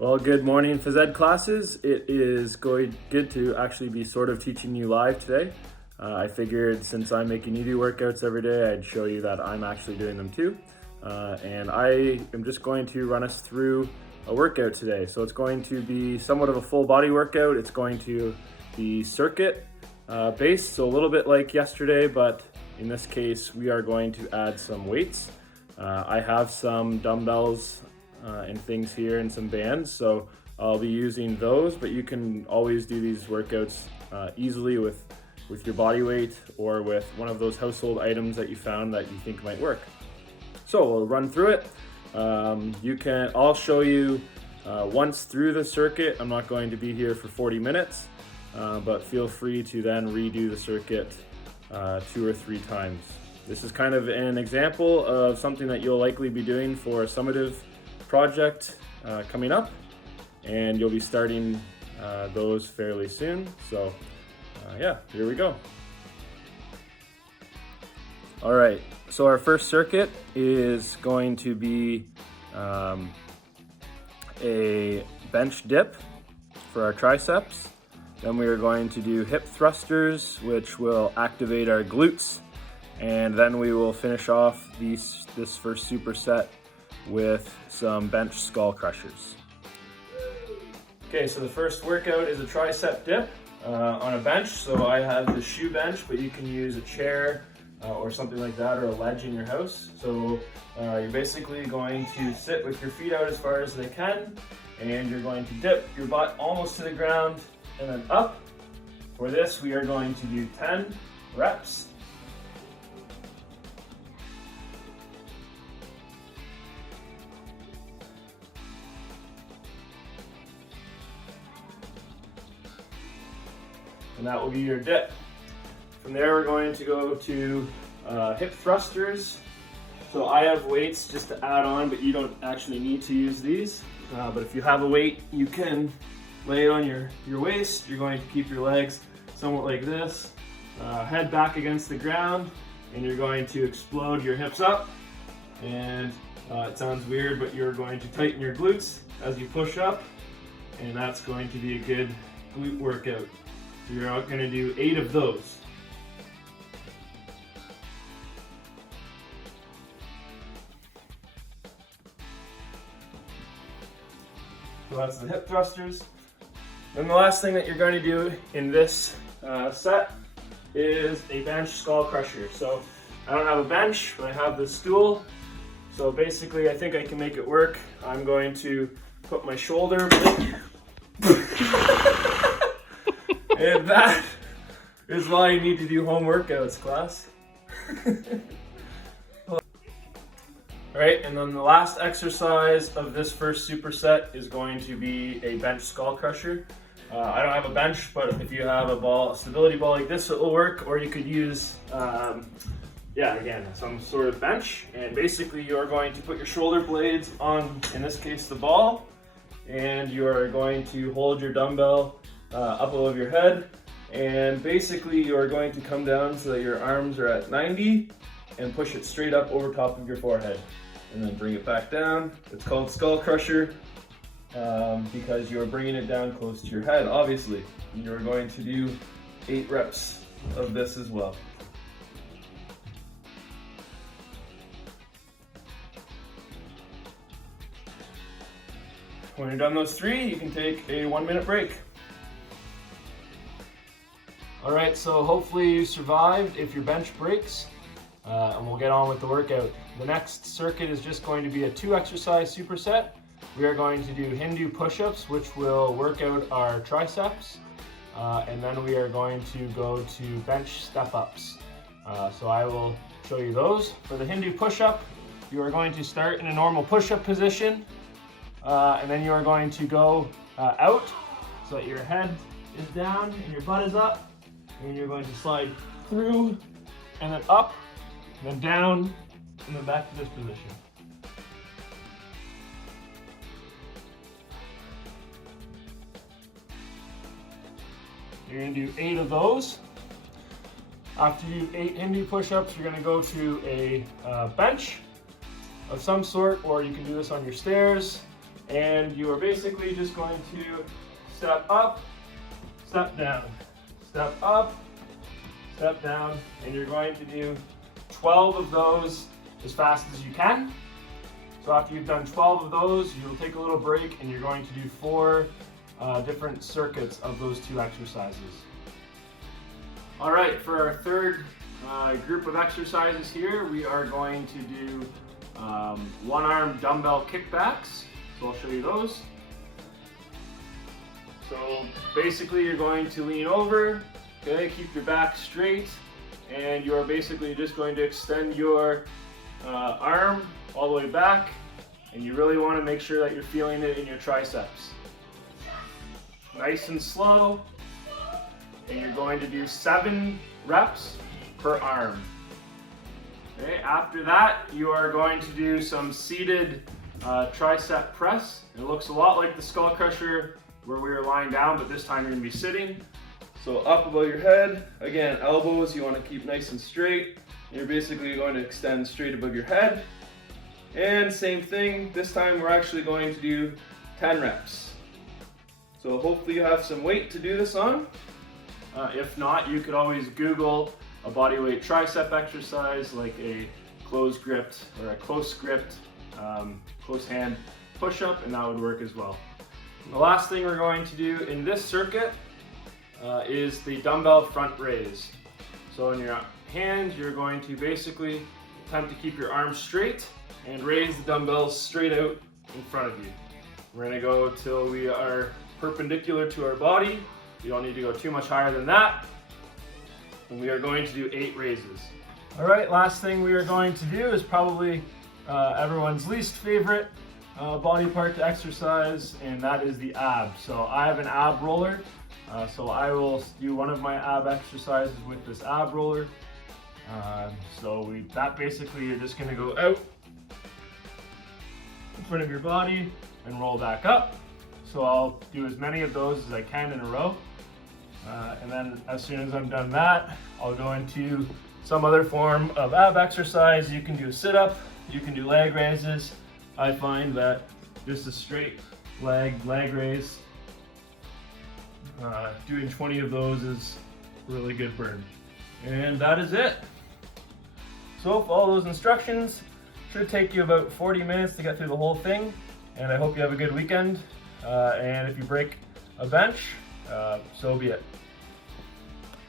Well, good morning, phys ed classes. It is good to actually be sort of teaching you live today. I figured since I'm making you do workouts every day, I'd show you that I'm actually doing them too. And I am just going to run us through a workout today. So it's going to be somewhat of a full body workout. It's going to be circuit based, so a little bit like yesterday, but in this case, we are going to add some weights. I have some dumbbells and things here and some bands, so I'll be using those, but you can always do these workouts easily with your body weight or with one of those household items that you found that you think might work. So we'll run through it. I'll show you once through the circuit. I'm not going to be here for 40 minutes, but feel free to then redo the circuit 2 or 3 times. This is kind of an example of something that you'll likely be doing for a summative project coming up, and you'll be starting those fairly soon. So yeah, here we go. All right, so our first circuit is going to be a bench dip for our triceps. Then we are going to do hip thrusters, which will activate our glutes, and then we will finish off this first superset with some bench skull crushers. Okay, so the first workout is a tricep dip on a bench. So I have the shoe bench, but you can use a chair or something like that, or a ledge in your house. So you're basically going to sit with your feet out as far as they can, and you're going to dip your butt almost to the ground and then up. For this, we are going to do 10 reps. And that will be your dip. From there, we're going to go to hip thrusters. So I have weights just to add on, but you don't actually need to use these. But if you have a weight, you can lay it on your waist. You're going to keep your legs somewhat like this, head back against the ground, and you're going to explode your hips up. And it sounds weird, but you're going to tighten your glutes as you push up, and that's going to be a good glute workout. So you're going to do 8 of those. So that's the hip thrusters. Then the last thing that you're going to do in this set is a bench skull crusher. So I don't have a bench, but I have this stool. So basically, I think I can make it work. I'm going to put my shoulder and that is why you need to do home workouts, class. Alright, and then the last exercise of this first superset is going to be a bench skull crusher. I don't have a bench, but if you have a stability ball like this, it will work, or you could use, again, some sort of bench. And basically you're going to put your shoulder blades on, in this case, the ball, and you're going to hold your dumbbell up above your head, and basically you're going to come down so that your arms are at 90 and push it straight up over top of your forehead, and then bring it back down. It's called skull crusher because you're bringing it down close to your head, obviously. You're going to do 8 reps of this as well. When you're done those 3, you can take a 1-minute break. All right, so hopefully you survived if your bench breaks, and we'll get on with the workout. The next circuit is just going to be a 2-exercise superset. We are going to do Hindu push-ups, which will work out our triceps, and then we are going to go to bench step-ups. So I will show you those. For the Hindu push-up, you are going to start in a normal push-up position, and then you are going to go out so that your head is down and your butt is up. And you're going to slide through and then up, and then down, and then back to this position. You're going to do 8 of those. After you do 8 Hindu push-ups, you're going to go to a bench of some sort, or you can do this on your stairs. And you are basically just going to step up, step down, step up, step down, and you're going to do 12 of those as fast as you can. So after you've done 12 of those, you'll take a little break and you're going to do 4 different circuits of those 2 exercises. All right, for our third group of exercises here, we are going to do one-arm dumbbell kickbacks. So I'll show you those. So basically you're going to lean over, okay, keep your back straight, and you're basically just going to extend your arm all the way back, and you really want to make sure that you're feeling it in your triceps. Nice and slow, and you're going to do 7 reps per arm. Okay, after that, you are going to do some seated tricep press. It looks a lot like the skull crusher where we were lying down, but this time you're going to be sitting. So up above your head, again, elbows you want to keep nice and straight. You're basically going to extend straight above your head. And same thing, this time we're actually going to do 10 reps. So hopefully you have some weight to do this on. If not, you could always Google a bodyweight tricep exercise like a closed gripped or a close gripped close hand push-up, and that would work as well. And the last thing we're going to do in this circuit is the dumbbell front raise. So in your hands, you're going to basically attempt to keep your arms straight and raise the dumbbells straight out in front of you. We're going to go till we are perpendicular to our body. You don't need to go too much higher than that. And we are going to do 8 raises. All right, last thing we are going to do is probably everyone's least favorite body part to exercise, and that is the ab. So I have an ab roller. So I will do one of my ab exercises with this ab roller. That basically you're just going to go out in front of your body and roll back up. So I'll do as many of those as I can in a row. And then as soon as I'm done that, I'll go into some other form of ab exercise. You can do a sit-up, you can do leg raises. I find that just a straight leg raise, doing 20 of those is a really good burn. And that is it. So follow those instructions. Should take you about 40 minutes to get through the whole thing. And I hope you have a good weekend. And if you break a bench, so be it.